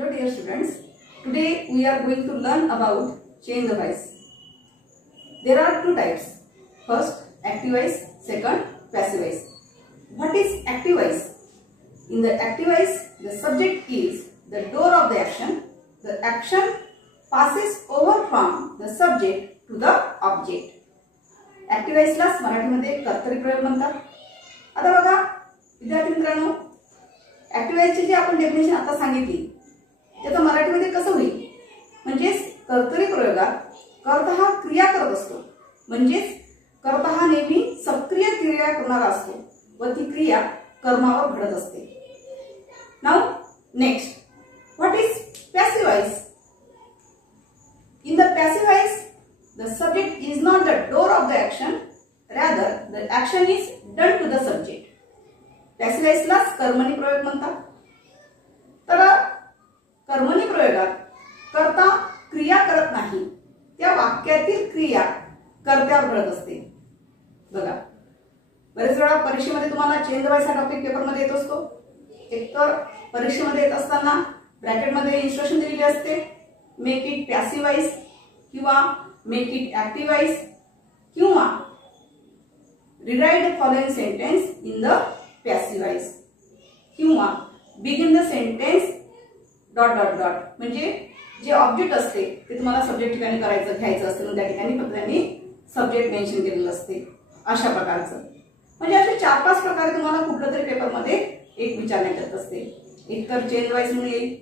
Hello dear students, today we are going to learn about chain the voice. There are two types. First, active voice, second, passive voice. What is active voice? In the active voice, the subject is the door of the action. The action passes over from the subject to the object. Active voice ला मराठीमध्ये कर्तरी प्रयोग म्हणतात. आता बघा विद्यार्थी मित्रांनो, active voice ची जी आपण डेफिनेशन आता सांगितली त्याचं मराठीमध्ये कसं होईल? म्हणजे कर्तरी प्रयोगात कर्ता हा क्रिया करत असतो, म्हणजे कर्ता हा नेहमी सक्रिय क्रिया करणारा असतो व ती क्रिया कर्मावर घडत असते. Now next, what is passive voice? In the passive voice, the subject is not the door of the action, rather the action is done to the subject. Passive voice ला कर्मणी प्रयोग म्हणतात. तर कर्मणी प्रयोगात कर्ता क्रिया करत नाही, त्या वाक्यातील क्रिया कर्त्यावर घडत असते. बघा बरेच वेळा परीक्षेमध्ये तुम्हाला चेंज द वॉइस हा टॉपिक पेपर मध्ये येत असतो. एकतर परीक्षेमध्ये येत असताना ब्रॅकेट मध्ये इन्स्ट्रक्शन दिलेली असते, मेक इट पॅसिव्ह वॉइस किंवा मेक इट ऍक्टिव्ह वॉइस किंवा rewrite the following sentence in the passive voice किंवा begin the sentence dot dot dot. म्हणजे जे ऑब्जेक्ट असते ते तुम्हाला सब्जेक्ट ठिकाणी करायचं घ्यायचं असते, त्या ठिकाणी फक्त त्यांनी सब्जेक्ट मेन्शन केलेलं असते. अशा प्रकारचं म्हणजे असे 4-5 प्रकारे तुम्हाला कुठल्या तरी पेपर मध्ये एक विचारण्यात येत असते. एक तर चेंज वॉइस म्हणून येईल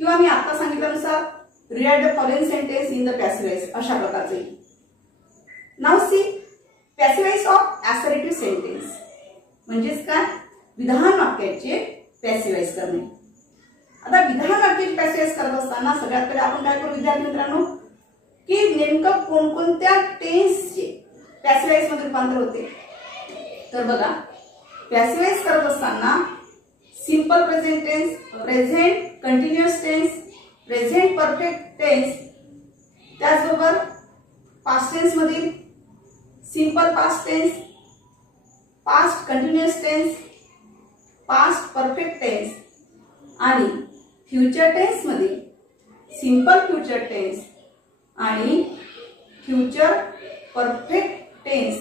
किंवा मी आता सांगितल्यानुसार rewrite the following sentence in the passive voice अशा प्रकारचं येईल. Now see passive voice of assertive sentence म्हणजेच काय? विधान वाक्याचे पॅसिव्ह वॉइस करणे. आता विधान वाक्याची पॅसिव्ह वॉइस करत असताना सगळ्यात पहिले आपण काय करू विद्यार्थी मित्रांनो, की नेमकं कोणकोणत्या टेन्सचे पॅसिव्ह वॉइस मध्ये रूपांतर होते. तर बघा पॅसिव्ह वॉइस करत असताना simple present tense, present continuous tense, present perfect tense, त्याचबरोबर पास्ट टेन्स मधील simple past tense, past continuous tense, past perfect tense आणि फ्युचर टेन्स मध्ये सिंपल फ्युचर टेन्स आणि फ्युचर परफेक्ट टेन्स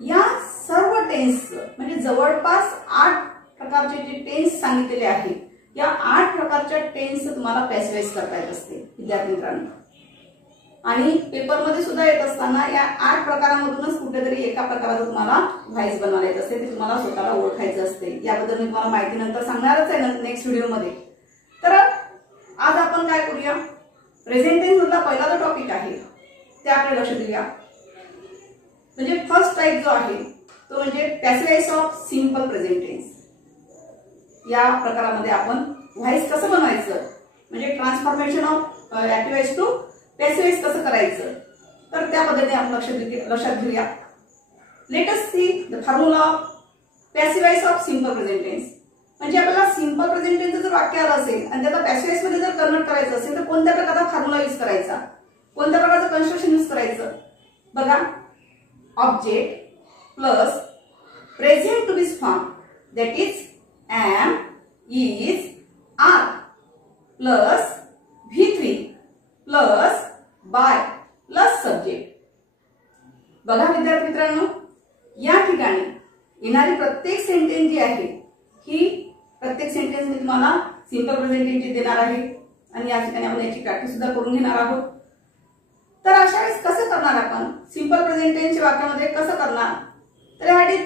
या सर्व टेन्स म्हणजे जवळपास 8 प्रकारचे जे टेन्स सांगितलेले आहेत, या 8 प्रकारच्या टेन्स तुम्हाला पॅसिव्ह वॉइस करता येत असते विद्यार्थी मित्रांनो. आणि पेपर मध्ये सुद्धा येत असताना या 8 प्रकारांमधूनच कुठेतरी एका प्रकाराचं तुम्हाला व्हॉइस बनवायला येत असते, ते तुम्हाला स्वतःला ओळखायचं असते. याबद्दल मी तुम्हाला माहिती नंतर सांगणारच आहे नेक्स्ट व्हिडिओ मध्ये. तर आज आपण काय करूया, प्रेझेंट टेन्स मधला पहिला जो टॉपिक आहे त्याकडे लक्ष देऊया. म्हणजे फर्स्ट टाइप जो आहे तो म्हणजे passive voice of simple present tense. या प्रकारामध्ये आपण व्हॉइस कसं बनवायचं म्हणजे transformation of active voice to passive voice कसं करायचं, तर त्या पद्धतीने आपण लक्षात घेऊया. Let us see the formula of passive voice of simple present tense. म्हणजे आपल्याला सिंपल प्रेझेंट टेन्स जर वाक्य आलं असेल आणि त्याला पॅसिव्ह वॉइस मध्ये जर कन्वर्ट करायचं असेल तर कोणत्या प्रकारचा फॉर्म्युला यूज करायचा, कोणत्या प्रकारचं कन्स्ट्रक्शन यूज करायचं? बघा, object plus present to this form that is am, is, are plus V3 plus by plus subject. बघा विद्यार्थी मित्रांनो, या ठिकाणी येणारी प्रत्येक सेंटेन्स जी आहे ही प्रत्येक सेंटेन्स मी तुम्हाला सिंपल प्रेझेंट टेन्स देणार आहे आणि या ठिकाणी आपण याची प्रॅक्टिस सुद्धा करून घेणार आहोत. तर अशा वेळेस कसं करणार आपण सिंपल प्रेझेंट टेन्सच्या वाक्यामध्ये कसं करणार? तर यासाठी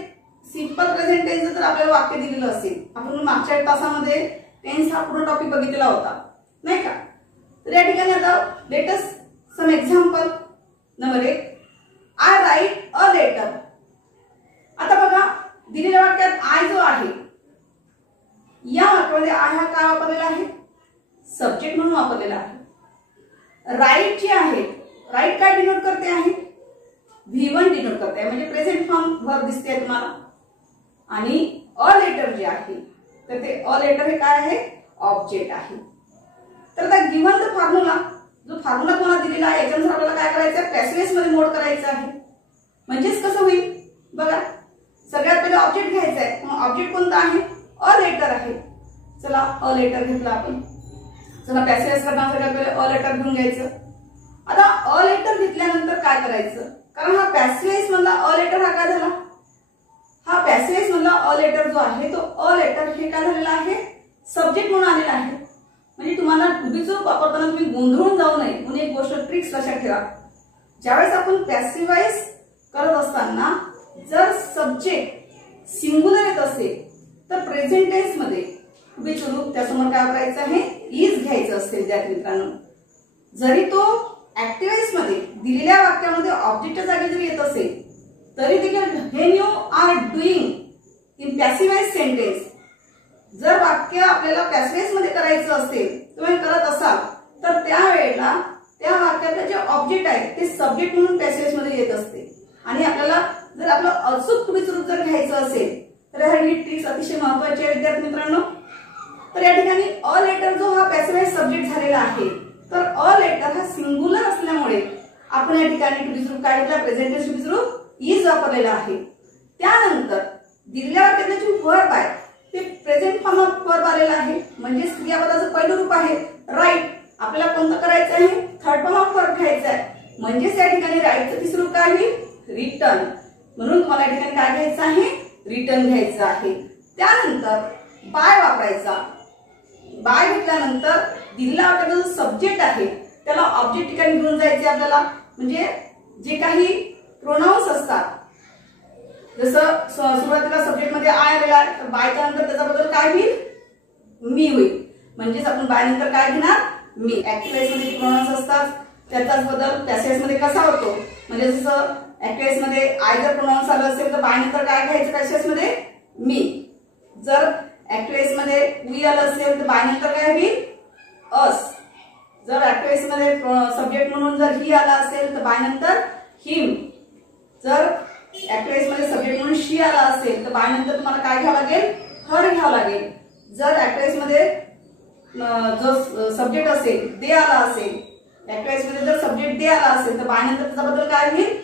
सिंपल प्रेझेंट टेन्स जर आपल्याला वाक्य दिलेलं असेल, आपण मागच्या तासामध्ये टेन्स हा पूर्ण टॉपिक बघितलेला होता नाही का. तर या ठिकाणी आता let us some example. Number 1, I write a letter. आता बघा दिलेल्या वाक्यात आय जो आहे या वाक्यामध्ये आय हा काय वापरलेला आहे? सब्जेक्ट म्हणून वापरलेला आहे. राईट जे आहे, राईट काय डिनोट करते आहे? V1 डिनोट करते आहे, म्हणजे प्रेझेंट फॉर्म वर्ब दिसते तुम्हाला. आणि अ लेटर जे आहे तर ते अ लेटर हे काय आहे? ऑब्जेक्ट आहे. तर आता गिव्हन द फॉर्म्युला, जो फॉर्म्युला तुम्हाला दिलेला आहे याच्यानुसार आपल्याला काय करायचं? पॅसिव्ह वॉइस मध्ये मोड करायचं आहे. म्हणजेच कसं होईल बघा, सगळ्यात पहिले ऑब्जेक्ट घ्यायचा आहे. ऑब्जेक्ट कोणता आहे? अ लेटर आहे. चला अ लेटर घेतला आपण. चला पॅसिव्हाइज करण्यासाठी आपल्याला अ लेटर घेऊन घ्यायचं. आता अ लेटर घेतल्यानंतर काय करायचं, कारण हा पॅसिव्हाइज मधला अ लेटर हा काय झाला, हा पॅसिव्हाइज मधला अ लेटर जो आहे तो अ लेटर हे काय झालेला आहे, सब्जेक्ट म्हणून आलेला आहे. म्हणजे तुम्हाला टू बी रूप वापरताना तुम्ही गोंधळून जाऊ नये म्हणून एक गोष्ट ट्रिक्स लक्षात ठेवा. ज्यावेळेस आपण पॅसिव्हाइज करत असताना जर सब्जेक्ट सिंग्युलर येत असेल तर प्रेझेंट टेन्स मध्ये टू बी रूप त्यासमोर काय वापरायचं आहे, इज घ्यायचं असते विद्यार्थी मित्रांनो. जरी तो ऍक्टिव्हाइज मध्ये दिलेल्या वाक्यामध्ये ऑब्जेक्टच्या जागी जरी येत असेल तरी देखील when you are doing in passivise sentence, जर वाक्य आपल्याला पॅसिव्हाइज मध्ये करायचं असेल तुम्ही करत असाल तर त्यावेळेला त्या वाक्यातले जे ऑब्जेक्ट आहे ते सब्जेक्ट म्हणून पॅसिव्हाइज मध्ये येत असते. आणि आपल्याला जर आपलं अचूक टू बी रूप जर घ्यायचं असेल तर ह्यासाठी ट्रिक्स अतिशय महत्वाची आहे विद्यार्थी मित्रांनो. तर या ठिकाणी अ लेटर जो हा पॅसिव्हाइज सब्जेक्ट झालेला आहे तर अ लेटर हा सिंग्युलर असल्यामुळे आपण या ठिकाणी टू बी रूप काय घेतला, प्रेझेंट टेन्स टू बी रूप इज वापरलेला आहे. त्यानंतर दिलेल्या वाक्यातले जे वर्ब आहे ते प्रेझेंट फॉर्म ऑफ वर्ब आलेला आहे, म्हणजे क्रियापदाचं पहिलं रूप आहे राईट. आपल्याला कोणतं करायचं आहे, थर्ड फॉर्म ऑफ वर्ब घ्यायचं आहे. म्हणजेच या ठिकाणी राईटचं तिसरं रूप काय आहे, रिटर्न. म्हणून तुम्हाला या ठिकाणी काय घ्यायचं आहे, रिटर्न घ्यायचं आहे. त्यानंतर बाय वापरायचा. बाय घेतल्यानंतर दिलेल्या वाक्याचा जो सब्जेक्ट आहे त्याला ऑब्जेक्ट ठिकाणी घेऊन जायचे आपल्याला. म्हणजे जे काही प्रोनाउन्स असतात, जसं सुरुवातीला सब्जेक्ट मध्ये आय आलेला आहे तर बायच्या नंतर त्याचा बदल काय होईल, मी होईल. म्हणजेच आपण बाय नंतर काय घेणार, मी. ऍक्टिव्हाइज मध्ये प्रोनाउन्स असतात त्याचाच बदल पॅसिव्हाइज मध्ये कसा होतो, म्हणजे जसं ऍक्टिव्हाइज मध्ये आय जर प्रोनाउन्स आलं असेल तर बाय नंतर काय घ्यायचं पॅसिव्हाइज मध्ये, मी. जर ऍक्टिव्हाइज मध्ये वी आलं असेल तर बाय नंतर काय होईल, अस. जर ऍक्टिव्हाइज मध्ये सब्जेक्ट म्हणून जर ही आला असेल तर बाय नंतर हिम. जर ऍक्टिव्हाइज मध्ये सब्जेक्ट म्हणून शी आला असेल तर बाय नंतर तुम्हाला काय घ्यावं लागेल, हर घ्यावं लागेल. जर ऍक्टिव्हाइज मध्ये जो सब्जेक्ट असेल दे आला असेल, ऍक्टिव्हाइज मध्ये जर सब्जेक्ट दे आला असेल तर बाय नंतर त्याचा बदल काय होईल,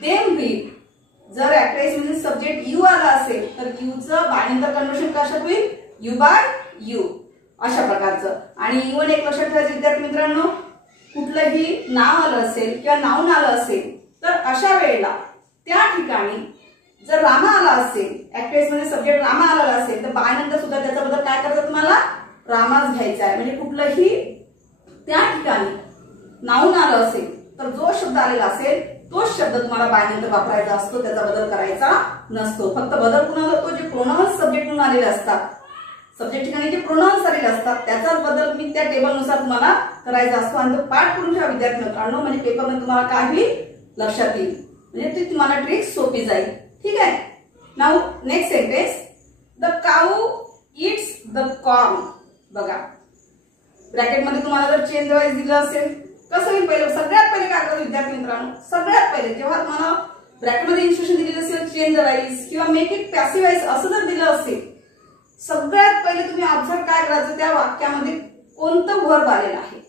देम होईल. जर ऍक्टिव्हाइज मध्ये सब्जेक्ट यू आला असेल तर यूचं बाय नंतर कन्व्हर्शन कशात होईल, यू बाय यू. अशा प्रकारचं. आणि इव्हन एक लक्षात ठेवायचं विद्यार्थी मित्रांनो, कुठलंही नाव आलं असेल किंवा नाऊन आलं असेल तर अशा वेळेला त्या ठिकाणी जर रामा आला असेल, ऍक्टिव्हाइज मध्ये सब्जेक्ट रामा आला असेल तर बाय नंतर सुद्धा त्याचा बदल काय करायचं, तुम्हाला रामाच घ्यायचा आहे. म्हणजे कुठलंही त्या ठिकाणी नाऊन आलं असेल तर जो शब्द आलेला असेल तोच शब्द तुम्हाला बाय नंतर वापरायचा असतो, त्याचा बदल करायचा नसतो. फक्त बदल पुन्हा होतो जे प्रोनाउन्स सब्जेक्ट म्हणून आलेले असतात, सब्जेक्ट ठिकाणी जे प्रोनाउन्स आलेले असतात त्याचाच बदल मी त्या टेबलनुसार तुम्हाला करायचा असतो. आणि तो पाठ करून ठेवा विद्यार्थी मित्रांनो, म्हणजे पेपरमध्ये तुम्हाला काही लक्षात येईल, म्हणजे ती तुम्हाला ट्रिक सोपी जाईल. ठीक आहे. Now next sentence, the cow it's the corn. बघा ब्रॅकेटमध्ये तुम्हाला जर चेंज वाईज दिलं असेल कसं होईल, पहिले सगळ्यात पहिले काय करायचं विद्यार्थी मित्रांनो, सगळ्यात पहिले जेव्हा तुम्हाला ब्रॅकेटमध्ये इन्स्ट्रक्शन दिलेलं असेल चेंज वाईज किंवा मेक इट पॅसिव्हाइज असं जर दिलं असेल, सगळ्यात पहिले तुम्ही ऑब्झर्व काय करायचं, त्या वाक्यामध्ये कोणतं वर्ब आलेलं आहे,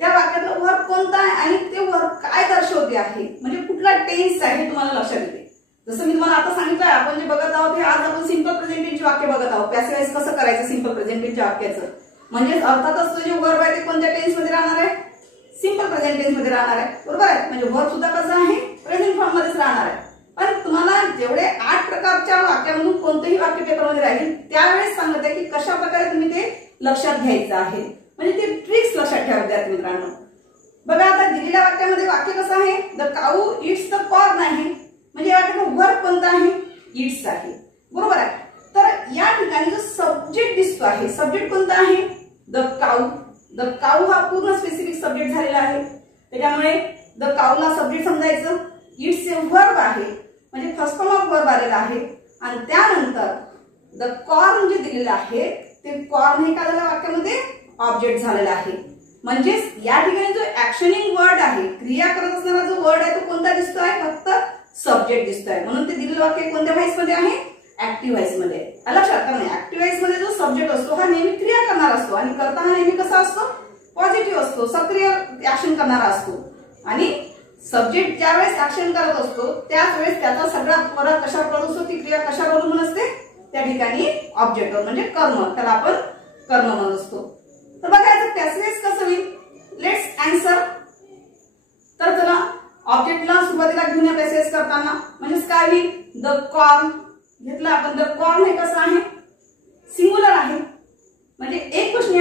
त्या वाक्यातलं वर्ब कोणतं आहे आणि ते वर्ब काय दर्शवते आहे, म्हणजे कुठला टेन्स आहे हे तुम्हाला लक्षात येते. जसं मी तुम्हाला आता सांगितलं आपण जे बघत आहोत हे आज आपण सिंपल प्रेझेंटेन्सचे वाक्य बघत आहोत. पॅसिव्हाइज कसं करायचं सिंपल प्रेझेंटेन्सच्या वाक्याचं, म्हणजे अर्थातच तो जे वर्ब आहे ते कोणत्या टेन्स मध्ये राहणार आहे, सिंपल प्रेझेंट टेन्स मध्ये राहणार आहे. बरोबर आहे. म्हणजे वर्ब सुद्धा कसं आहे, प्रेझेंट फॉर्म मध्येच राहणार आहे. पण तुम्हाला जेवढे 8 प्रकारच्या वाक्यामधून कोणतेही वाक्य पेपरमध्ये राहील त्यावेळेस सांगत आहे की कशा प्रकारे तुम्ही ते लक्षात घ्यायचं आहे, म्हणजे ते ट्रिक्स लक्षात ठेवा विद्यार्थी मित्रांनो. बघा आता दिलेल्या वाक्यामध्ये वाक्य कसं आहे, the cow it's the corn आहे, म्हणजे या ठिकाणी वर्ब कोणता आहे, इट्स आहे. बरोबर आहे. तर या ठिकाणी जो सब्जेक्ट दिसतो आहे, सब्जेक्ट कोणता आहे, द काऊ. द काऊ हा पूर्ण स्पेसिफिक सब्जेक्ट झालेला आहे, त्याच्यामुळे द काऊला सब्जेक्ट समजायचं. इट्स ए वर्ब आहे, म्हणजे फर्स्ट फॉर्म ऑफ वर्ब आलेला आहे. आणि त्यानंतर द कॉर्न जे दिलेलं आहे ते कॉर्न हे काय झालं वाक्यामध्ये ऑब्जेक्ट झालेला आहे. म्हणजेच या ठिकाणी जो ऍक्शनिंग वर्ड आहे, क्रिया करत असणारा जो वर्ड आहे तो कोणता दिसतोय, फक्त सब्जेक्ट दिसतोय. म्हणून ते दिलेलं वाक्य कोणत्या व्हाईस मध्ये आहे, ऍक्टिव्ह व्हाईस मध्ये. लक्षात ठेवा ऍक्टिव्ह व्हाईस मध्ये जो सब्जेक्ट असतो हा नेहमी क्रिया करणारा असतो आणि करताना नेहमी कसा असतो, पॉझिटिव्ह असतो, सक्रिय ऍक्शन करणारा असतो. आणि सब्जेक्ट ज्यावेळेस ऍक्शन करत असतो त्याच वेळेस त्याचा सगळा फरक कशावर असतो, ती क्रिया कशावर अवलंबून असते, त्या ठिकाणी ऑब्जेक्टवर म्हणजे कर्म, त्याला आपण कर्म म्हणत असतो. तर बघा याचं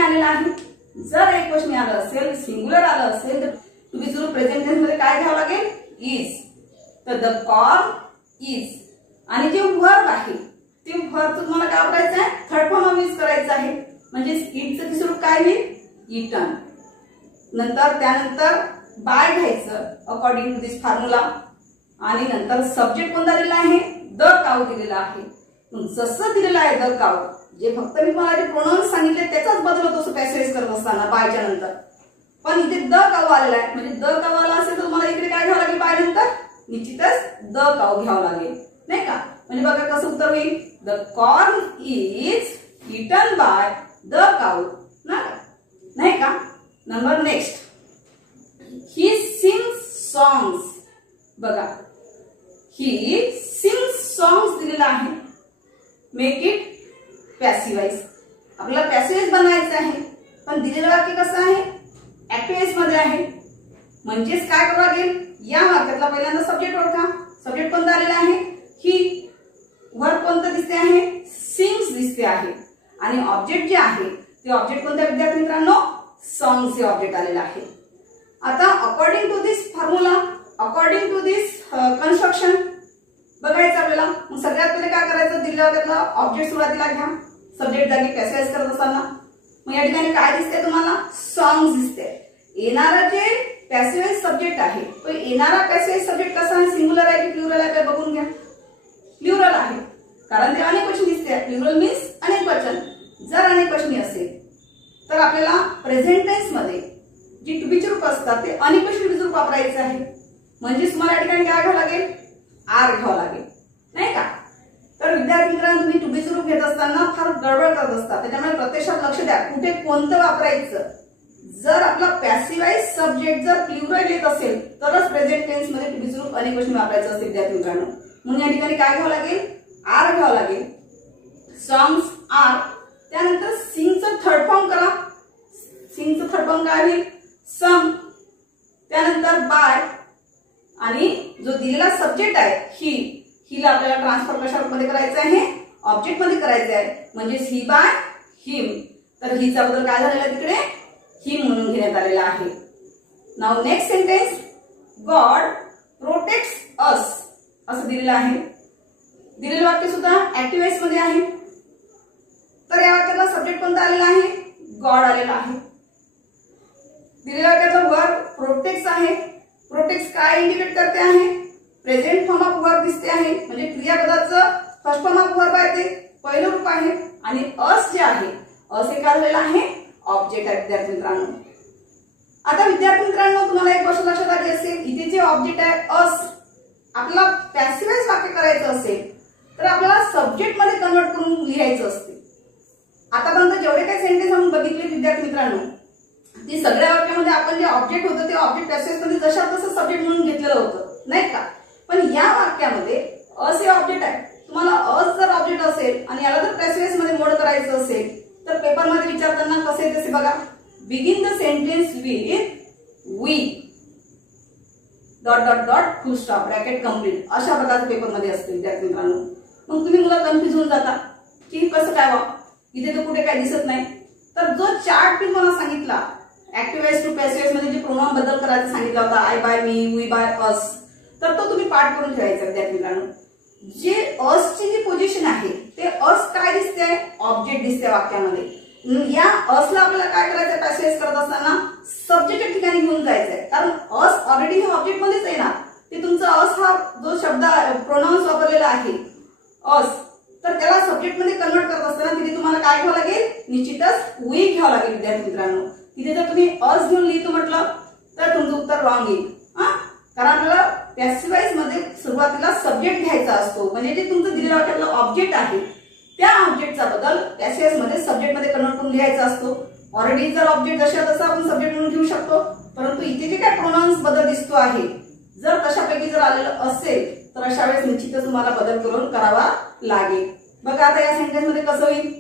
आलेला आहे. जर एक वचनी आलं असेल, सिंग्युलर आलं असेल तर to be zero present tense मध्ये काय घ्यावं लागेल? इज. तर द कॉर्न इज. आणि जे वर्ब आहे ते वर्ब तुम्हाला काय वापरायचं आहे? थर्ड फॉर्म यूज करायचं आहे. म्हणजे इटचं तिसरं रूप काय होईल? इटन. नंतर त्यानंतर बाय घ्यायचं अकॉर्डिंग टू दिस फॉर्म्युला. आणि नंतर सब्जेक्ट कोणता दिलेला आहे? द काऊ दिलेला आहे. जसं दिलेलं आहे द काऊ, जे फक्त मी तुम्हाला जे प्रोनाउन्स सांगितले त्याचाच बदल होतो पॅसेज करत असताना बायच्या नंतर. पण इथे द काऊ आलेला आहे, म्हणजे द काऊ आला असेल तर तुम्हाला इकडे काय घ्यावं लागेल? बाय नंतर निश्चितच द काऊ घ्यावं लागेल, नाही का? म्हणजे बघा कसं उत्तर होईल. The corn is eaten by the cow, नाही का? Number next, he sings songs. बघा, ही सिंग्स सॉंग्स दिलेला आहे. Make it passive voice. आपल्याला पॅसिव्ह वॉइस बनवायचं आहे, पण दिलेलं वाक्य कसं आहे? ऍक्टिव्ह वॉइस मध्ये आहे. म्हणजेच काय करावं लागेल? या वाक्यातला पहिल्यांदा सब्जेक्ट ओळखा. सब्जेक्ट कोणता आलेला आहे? ही. वर्ब कोणतं दिसते आहे? सिंग्स दिसते आहे. आणि ऑब्जेक्ट जे आहे ते ऑब्जेक्ट कोणत्या विद्यार्थी मित्रांनो? सॉंग्स हे ऑब्जेक्ट आलेलं आहे. आता according to this formula, according to this construction बघायचं आपल्याला. मग सगळ्यात पहिले काय करायचं? दिलेल्या वाक्यातला ऑब्जेक्ट सुरुवातीला घ्या, सब्जेक्ट जागी पॅसेज करत असताना. मग या ठिकाणी काय दिसते तुम्हाला? सॉंग्स दिसते. येणारा जे पॅसिव्ह सब्जेक्ट आहे तो येणारा पॅसिव्ह सब्जेक्ट कसा आहे? सिंग्युलर आहे की प्लुरल आहे? बघून घ्या. प्लुरल आहे, कारण ते अनेक वचनी दिसते. प्लुरल मीन्स अनेक वचन. जर अनेक वचनी असेल तर आपल्याला प्रेझेंट टेन्स मध्ये जी टू बीची रूप असतात ते अनेक वचनी रूप वापरायचं आहे. म्हणजे तुम्हाला या ठिकाणी काय घ्यावं लागेल? आर घ्यावं लागेल, नाही का? तर विद्यार्थी मित्रांनो, तुम्ही टू बीचं रूप घेत असताना फार गडबड करत असता, त्याच्यामुळे प्रत्यक्षात लक्ष द्या कुठे कोणतं वापरायचं. जर आपला पॅसिव्हाइज सब्जेक्ट जर प्लुरल येत असेल तरच प्रेझेंट टेन्स मध्ये टू बीचं रूप अनेक वचनी वापरायचं असते विद्यार्थी मित्रांनो. म्हणून या ठिकाणी काय घ्यावं लागेल? आर घ्यावं लागेल. Songs are. त्यानंतर सिंगचं थर्ड फॉर्म करा. सिंगचं थर्ड फॉर्म काय होईल? सम. त्यानंतर बाय. आणि जो दिलेला सब्जेक्ट आहे ही, हिला आपल्याला ट्रान्सफर कशा मध्ये करायचं आहे? ऑब्जेक्ट मध्ये करायचं आहे. म्हणजे ही बाय हिम. तर हिचा बदल काय झालेला आहे तिकडे? हिम म्हणून घेण्यात आलेला आहे. Now next sentence, God protects us असं दिलेलं आहे. दिलेलं वाक्य सुद्धा ऍक्टिव्ह वॉइस मध्ये आहे. तर या वाक्याला सब्जेक्ट कोणता आलेला आहे? गॉड आलेला आहे. दिलेल्या वाक्याचा वर्ब प्रोटेक्ट्स आहे. प्रोटेक्ट्स काय इंडिकेट करते आहे? प्रेझेंट फॉर्म ऑफ वर्ब दिसते आहे. म्हणजे क्रियापदाचं फर्स्ट फॉर्म ऑफ वर्ब आहे, ते पहिलं रूप आहे. आणि अस जे आहे, अस हे काय झालेलं आहे? ऑब्जेक्ट आहे विद्यार्थी मित्रांनो. आता विद्यार्थी मित्रांनो, तुम्हाला एक गोष्ट लक्षात आली असेल, इथे जे ऑब्जेक्ट आहे अस, आपल्याला पॅसिव्ह वाक्य करायचं असेल तर आपल्याला सब्जेक्ट मध्ये कन्वर्ट करून लिहायचं असते. आतापर्यंत जेवढे काही सेंटेन्स आपण बघितले विद्यार्थी मित्रांनो, ती सगळ्या वाक्यामध्ये आपण जे ऑब्जेक्ट होतं ते ऑब्जेक्ट पॅसिव्ह मध्ये जशा तसं सब्जेक्ट म्हणून घेतलेलं होतं, नाही का? पण या वाक्यामध्ये अस हे ऑब्जेक्ट आहे. तुम्हाला अस जर ऑब्जेक्ट असेल आणि याला जर पॅसिव्ह मध्ये मोड करायचं असेल तर पेपरमध्ये विचारताना कसे तसे बघा, begin the sentence with V dot dot dot full stop bracket complete अशा प्रकारचे पेपरमध्ये असते विद्यार्थी मित्रांनो. मग तुम्ही मुलं कन्फ्युज होऊन जाता की कसं काय वा, इथे तर कुठे काय दिसत नाही. तर जो चार्ट मी मला सांगितला active voice to passive voice मध्ये जे प्रोनाउन बद्दल करायचं सांगितलं होतं, I by me, we by us, तर तो तुम्ही पाठ करून ठेवायचा विद्यार्थी मित्रांनो. जे असची जी पोझिशन आहे ते अस काय दिसते? ऑब्जेक्ट दिसते वाक्यामध्ये. या असला आपल्याला काय करायचं? पॅसिव्ह करत असताना सब्जेक्ट ठिकाणी घेऊन जायचंय, कारण अस ऑलरेडी हे ऑब्जेक्ट मध्येच येणार. ते तुमचं अस हा जो शब्द प्रोनाउन्स वापरलेला आहे अस, तर त्याला सब्जेक्ट मध्ये कन्वर्ट करत असताना तिथे तुम्हाला काय घ्यावं लागेल? निश्चितच वी घ्यावं लागेल विद्यार्थी मित्रांनो. तिथे जर तुम्ही अस घेऊन लिहितो म्हटलं तर तुमचं उत्तर रॉंग येईल. कारण आपल्याला पॅसिव्ह वॉइस मध्ये सुरुवातीला सब्जेक्ट घ्यायचा असतो. म्हणजे जे तुमचं दिलेल्या वाक्यातलं ऑब्जेक्ट आहे त्या ऑब्जेक्टचा बदल पॅसिव्ह वॉइस मध्ये सब्जेक्ट मध्ये कन्वर्ट करून लिहायचा असतो. ऑलरेडी जर ऑब्जेक्ट जशा तसं आपण सब्जेक्ट म्हणून घेऊ शकतो, परंतु इथे जे काय प्रोनाउन्स बदल दिसतो आहे जर तशापैकी जर आलेलं असेल तर अशा वेळेस निश्चितच तुम्हाला बदल करून करावा लागेल. बघा आता या सेंटेन्स मध्ये कसं होईल?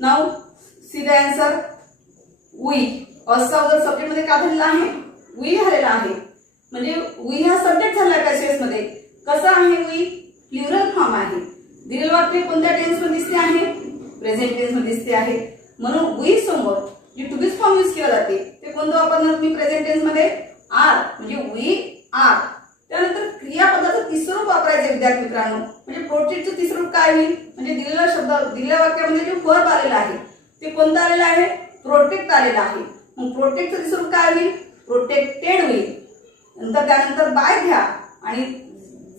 Now see the answer, we. असचा बदल सब्जेक्ट मध्ये का झालेला आहे? वी झालेला आहे. म्हणजे वी हा सब्जेक्ट झाला पॅसिव्ह मध्ये. कसं आहे वी? प्लुरल फॉर्म आहे. दिलेलं वाक्य कोणत्या टेन्स मध्ये दिसते आहे? प्रेझेंट टेन्स मध्ये दिसते आहे. म्हणून वी समोर जे टू बी फॉर्म यूज केलं जाते ते कोणतं वापरणार तुम्ही प्रेझेंट टेन्स मध्ये? आर, म्हणजे वी आर. त्यानंतर क्रियापदाचं तिसरं रूप वापरायचं विद्यार्थी मित्रांनो. म्हणजे प्रोटेक्टचं तिसरं रूप काय होईल? म्हणजे दिलेला शब्द दिलेल्या वाक्यामध्ये जे वर्ब आलेलं आहे ते कोणतं आलेलं आहे? प्रोटेक्ट आलेलं आहे. मग प्रोटेक्टचं तिसरं रूप काय होईल? प्रोटेक्टेड होईल. नंतर त्यानंतर बाय घ्या आणि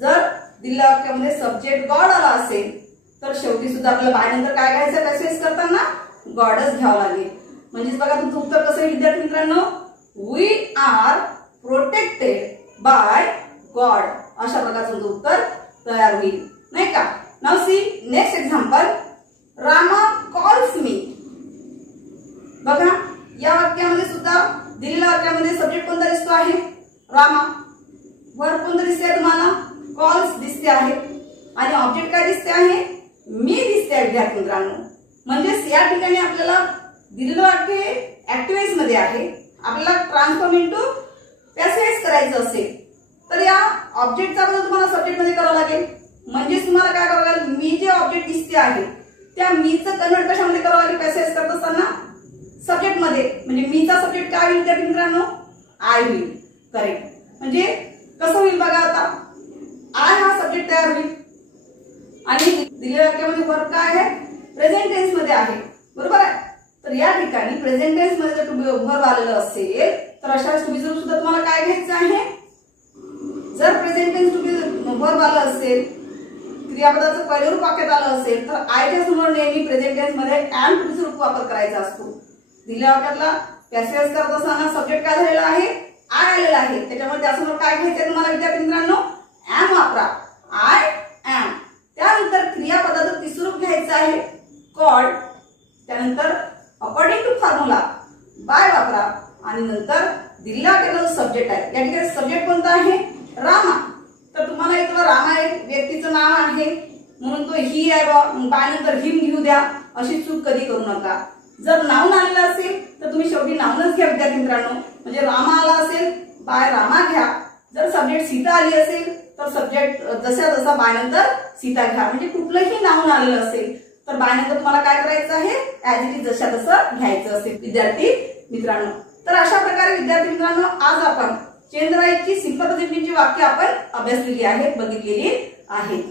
जर दिलेल्या वाक्यामध्ये सब्जेक्ट गॉड आला असेल तर शेवटी सुद्धा आपल्याला बाय नंतर काय घ्यायचं? पॅसेज करताना गॉडच घ्यावं लागेल. म्हणजेच बघा तुमचं उत्तर कसं आहे विद्यार्थी मित्रांनो? We are protected by God. अशा प्रकारचं तुमचं उत्तर तयार होईल, नाही का? Now see next example. Rama calls me. बघा या वाक्यामध्ये सुद्धा दिलेल्या वाक्यामध्ये सब्जेक्ट कोणता दिसतो आहे? रामा. वर्ब कोणता दिसते तुम्हाला? कॉल्स दिसते आहे. आणि ऑब्जेक्ट काय दिसते आहे? मी दिसते आहे विद्यार्थी मित्रांनो. म्हणजेच या ठिकाणी आपल्याला दिलेलं वाक्य ऍक्टिव्ह वॉइस मध्ये आहे. आपल्याला ट्रान्सफॉर्म इनटू पॅसेज करायचं असेल तर या ऑब्जेक्टचा बदल तुम्हाला सब्जेक्ट मध्ये करावा लागेल. म्हणजेच तुम्हाला काय करावं लागेल? मी जे ऑब्जेक्ट दिसते आहे त्या मीचं कन्वर्ट कशामध्ये करावं लागेल? पॅसेज करत असताना सब्जेक्ट मध्ये. म्हणजे मीचा सब्जेक्ट काय होईल विद्यार्थी मित्रांनो? आय होईल. करेक्ट. म्हणजे कसं होईल बघा आता? आय हा सब्जेक्ट तयार होईल आणि दिलेल्या वाक्यामध्ये वर्ब काय आहे? प्रेझेंट टेन्स मध्ये आहे, बरोबर आहे? तर या ठिकाणी प्रेझेंट टेन्स मध्ये जर वर्ब आलेलं असेल तर अशा सुबीचं रूप सुद्धा तुम्हाला काय घ्यायचं आहे? जर present tense to be verb आलं असेल, क्रियापदाचं पहिलं रूप वाक्यात आलं असेल तर आयच्या समोर नेहमी प्रेझेंट टेन्स मध्ये एम टू बी रूप वापर करायचा असतो. दिलेल्या वाक्यातला पॅसेज करत असताना सब्जेक्ट काय झालेला आहे? आय आलेला आहे. त्याच्यामुळे त्यासमोर काय घ्यायचंय तुम्हाला विद्यार्थी मित्रांनो? एम वापरा. I am. त्यानंतर क्रियापदाचं तिसरं रूप घ्यायचं आहे कॉल्ड. त्यानंतर अकॉर्डिंग टू फॉर्म्युला बाय वापरा आणि नंतर दिलेल्या वाक्यातला सब्जेक्ट आहे. या ठिकाणी सब्जेक्ट कोणता आहे? रामा. तर तुम्हाला इथं रामा एक व्यक्तीचं नाव आहे म्हणून तो ही आहे बाय नंतर हिम घेऊ द्या, अशी चूक कधी करू नका. जर नाऊन आलेलं असेल तर तुम्ही शेवटी नाऊनच घ्या विद्यार्थी मित्रांनो. म्हणजे रामा आला असेल बाय रामा घ्या. जर सब्जेक्ट सीता आली असेल तर सब्जेक्ट जसा जसा बाय नंतर सीता घ्या. म्हणजे कुठलंही नाऊन आलेलं असेल तर बाय नंतर तुम्हाला काय करायचं आहे? ऍज इट इज जशा तसं घ्यायचं असेल विद्यार्थी मित्रांनो. तर अशा प्रकारे विद्यार्थी मित्रांनो आज आपण चेंद्राईची सिंपल प्रेझेंट टेन्सची वाक्य आपण अभ्यासलेली आहेत, बघितलेली आहेत.